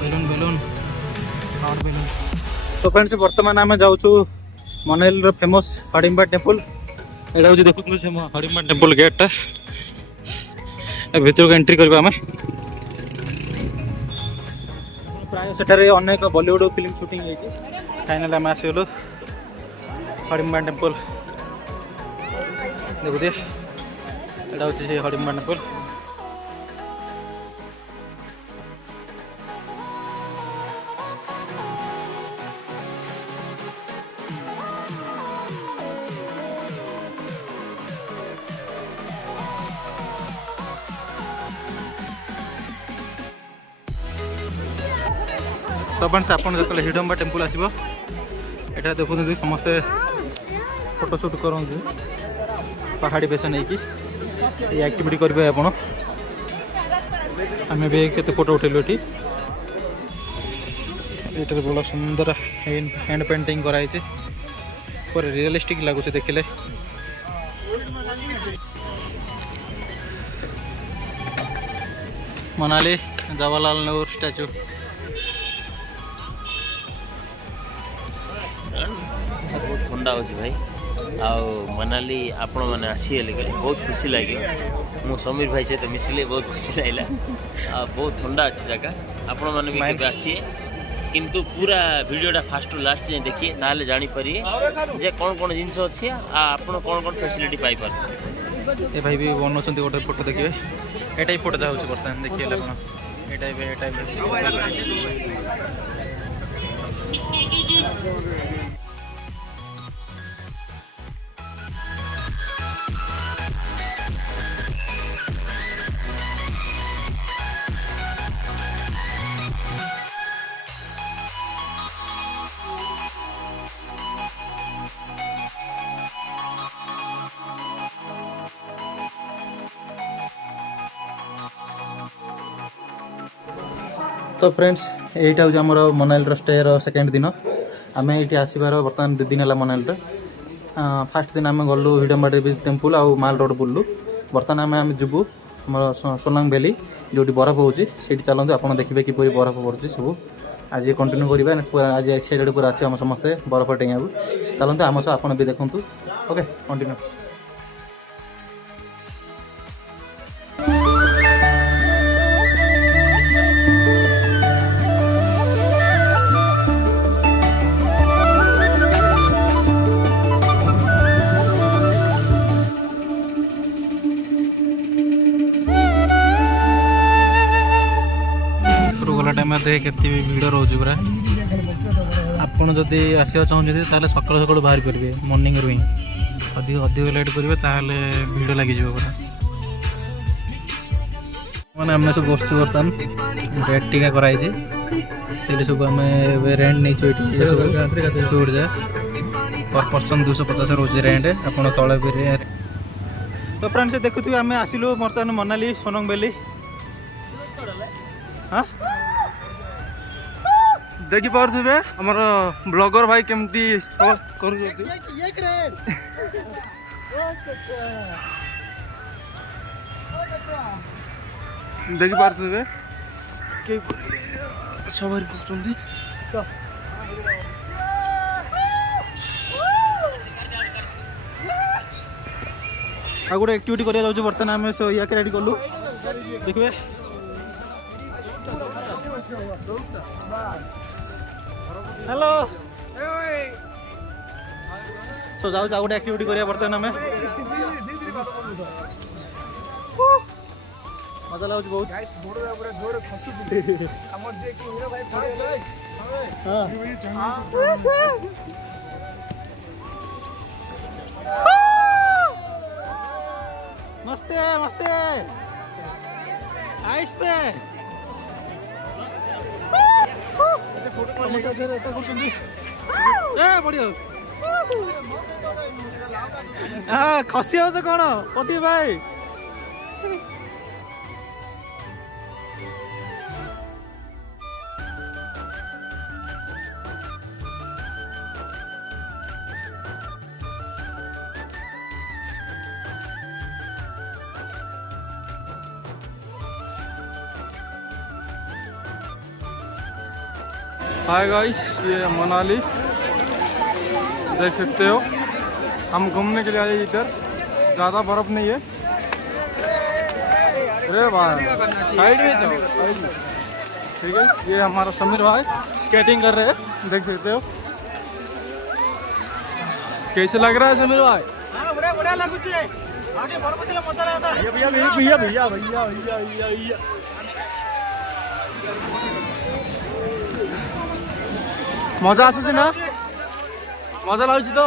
Balloon balloon और balloon. तो friends वर्तमान आम जाऊँ मनाली फेमस हडिम्बा टेम्पल। एटा हूँ देखुँ हडिम्बा टेम्पल गेटा भर को एंट्री करवा आम प्राय सेठारे अनेक बॉलीवुड फिल्म शूटिंग होती। फाइनल आम आसगलु हडिम्बा टेम्पल देखुदे एटा हूँ से हडिम्बा टेम्पल। तो फ्रेंड्स आप जो हिडम्बा टेम्पल आसो यहाँ देखते समस्ते फोटोशूट करते पहाड़ी बेस नहीं कि एक्टिविटी करेंगे आप आम भी केते फोटो उठेलु ये बड़ा सुंदर हैंड पेंटिंग कराई पूरा रियलिस्टिक लगुच देखिले। मनाली जवाहरलाल नेहरू स्टैचू बहुत ठंडा हो भाई आउ मनाली आपण मैंने आसीगले बहुत खुशी लगे। मु समीर भाई सहित मिसिले बहुत खुशी लगे। बहुत ठंडा अच्छी जगह आपण मैंने भी केबे आसी किंतु पूरा वीडियोटा फास्ट टू लास्ट जाए देखिए ताले जानी पारिए जे कौन कौन जिनस अच्छी आपण कौन कौन फैसिलिटी पाई पार। ए भाई भी बनाउछन गोटे फोटो देखिए एटा ही फोटो जा होछ बर्तमान देखिए आपण एटा तो फ्रेंड्स यहीटा हूँ आम मनाली स्टे सेकेंड दिन आम ये आसबार बर्तमान 2 दिन है मनाली। फास्ट दिन आम गलु हिडम्बा देवी टेम्पल आउ माल रोड बुलू। बर्तमान आम जीवु आम सोलांग वैली जो बरफ होची चलते आप देखिए कि बरफ पड़ुची सब आज कंटिन्यू करा पूरा आज एक्साइटेड पूरा अच्छे आम समस्ते बरफ टेंगा चलते आम सह आप भी देखूँ। Okay continue. टाइम केते भिड़ रोज पूरा आपड़ जदि आसा चाहते सकाल सकाल बाहर पारे मॉर्निंग रू ही अधिक लेट करेंगे ताहले भिड़ लगे पूरा मैंने आम सब बस बर्तमान रेट टीका कराई सब आम रेंट नहीं जा पर पर्सन 250 रोज रेंट आप तले भी। तो फ्रेंड्स देखुए आम आसिलु बर्तमान मनाली सोलंग वैली। हाँ देखी पारे आमर ब्लॉगर भाई केमती कर देखी पारे सवारी आ गोटे एक्टिविटी करा जाऊँ बर्तमान आम या रेडी कलु देखिए। हेलो सो जाऊ गोटे एक्टिविटी करिया बर्तमान आम मजा लगुच बहुत। मस्ते मस्ते आइस पे बढ़िया खसी हो कौन पति भाई हाय गाइस, ये मनाली देख सकते हो। हम घूमने के लिए आए इधर, ज़्यादा बर्फ़ नहीं है। अरे भाई साइड में जाओ, साइड में। ठीक है, ये हमारा समीर भाई स्केटिंग कर रहे हैं, देख सकते हो। कैसे लग रहा है समीर भाई? बढ़िया लगुचे भैया भैया भैया भैया भैया भैया भैया। मजा आସୁଛି ना? मजा लाଗୁଛି तो?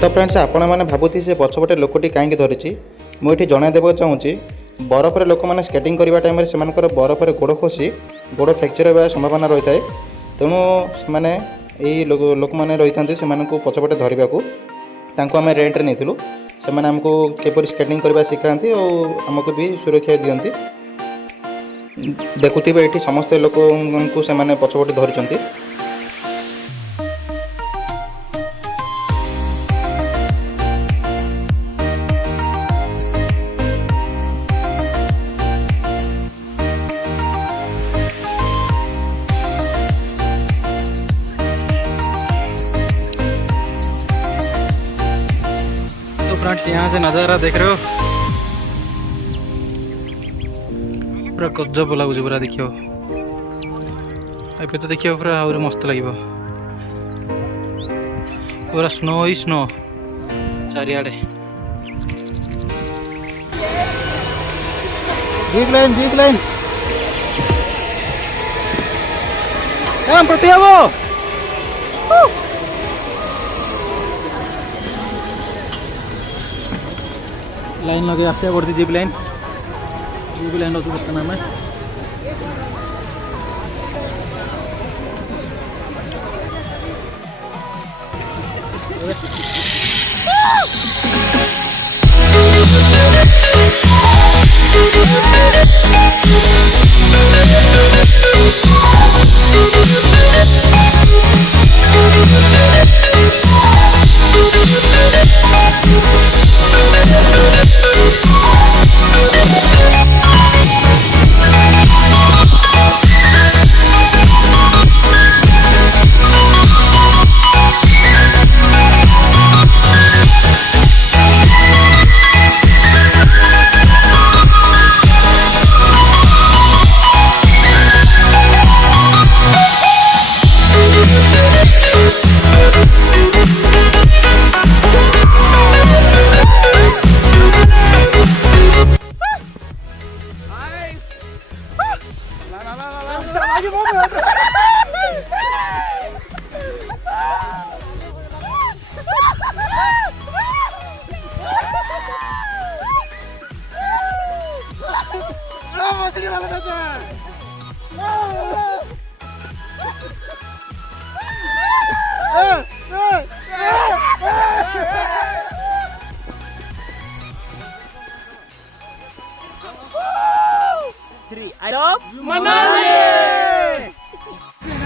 तो फ्रेंड्स आपण मैंने भावुती से पछपटे लोकटी कहीं धरी मुझे जनईदेव चाहूँगी बरफ रे लोक मैंने स्केटिंग करने टाइम से बरफ रे गोड़ खसी गोड़ फ्रैक्चर होगा संभावना रही है। तेणु से लोक मैंने रही था से पछपटे धरने को आम रेंट रे नहीं से आमको केपरि स्केटिंग करने शिखाती और आमको भी सुरक्षा दिखती। देखुवे ये समस्त लोक से पछपटे धरी। फ्रेंड्स यहाँ से नज़ारा देख रहे हो, पूरा गजब लगुच पूरा देखियो। तो देखियो पूरा आहुरी मस्त लगे, पूरा स्नो ही स्नो चारिआडे। जीप लाइन प्रति लाइन लगे आसे पड़ी जीप लाइन अच्छी बर्तमान आम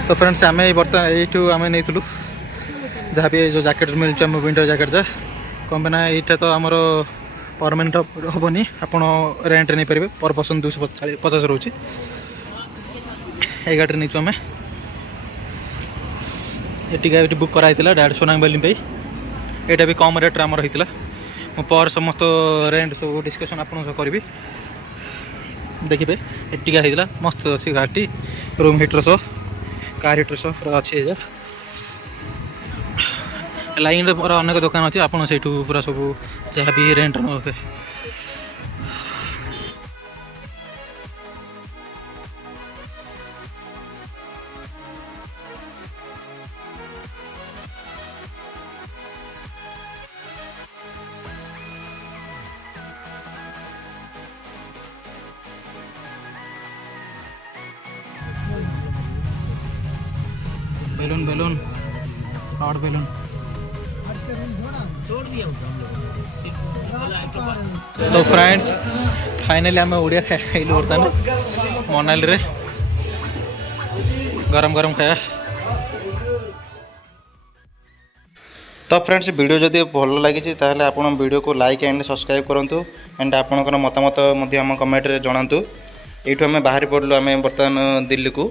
तो फ्रेंड्स आम बर्तमान यू आम नहीं जहाँ भी जो जैकेट मिलूँ आम विंटर जैकेट जा कम पे ना यहाँ तो आमर परमानेंट हेनी आपड़ रेंट नहीं पारे पर पर्सन 250 रोचे गाड़ी नहीं आम ये बुक कराई डायरेक्ट सोनांग बैली यहाँ भी कम रेट्रे आमर होता पर समस्त रेंट सब डिस्कसन आप करी देखिए एटिका होता मस्त अच्छी गाड़ी रूम हीटर सह कार हीटर सह पूरा अच्छी लाइन पूरा अनेक दुकान अच्छी आप पूरा सब जहाँ भी रेंट ने बैलून बैलून हॉट बैलून छोड़ दिया हूँ हम लोग। तो फ्रेंड्स फाइनाली आम ओडिया खाइलु बर्तमान मनाली रे गरम गरम खाया। तो फ्रेंड्स वीडियो जदि भल लगी ताहले आपण वीडियो को लाइक एंड सब्सक्राइब करंतु एंड आपनकर मतामत मध्य हम कमेंट रे जणांतु। एठु आम बाहर पड़लु आम बर्तमान दिल्ली को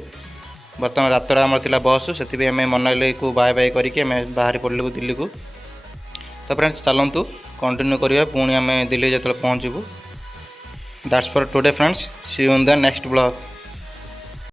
बर्तमान रातर आमर थिला बस से आम मनाली को बाय बाय करके आम बाहर पड़लु दिल्ली को। तो फ्रेंड्स चलतु कंटिन्यू करिया पुणी आम दिल्ली जो पहुँचबू। That's for today friends, see you in the next blog.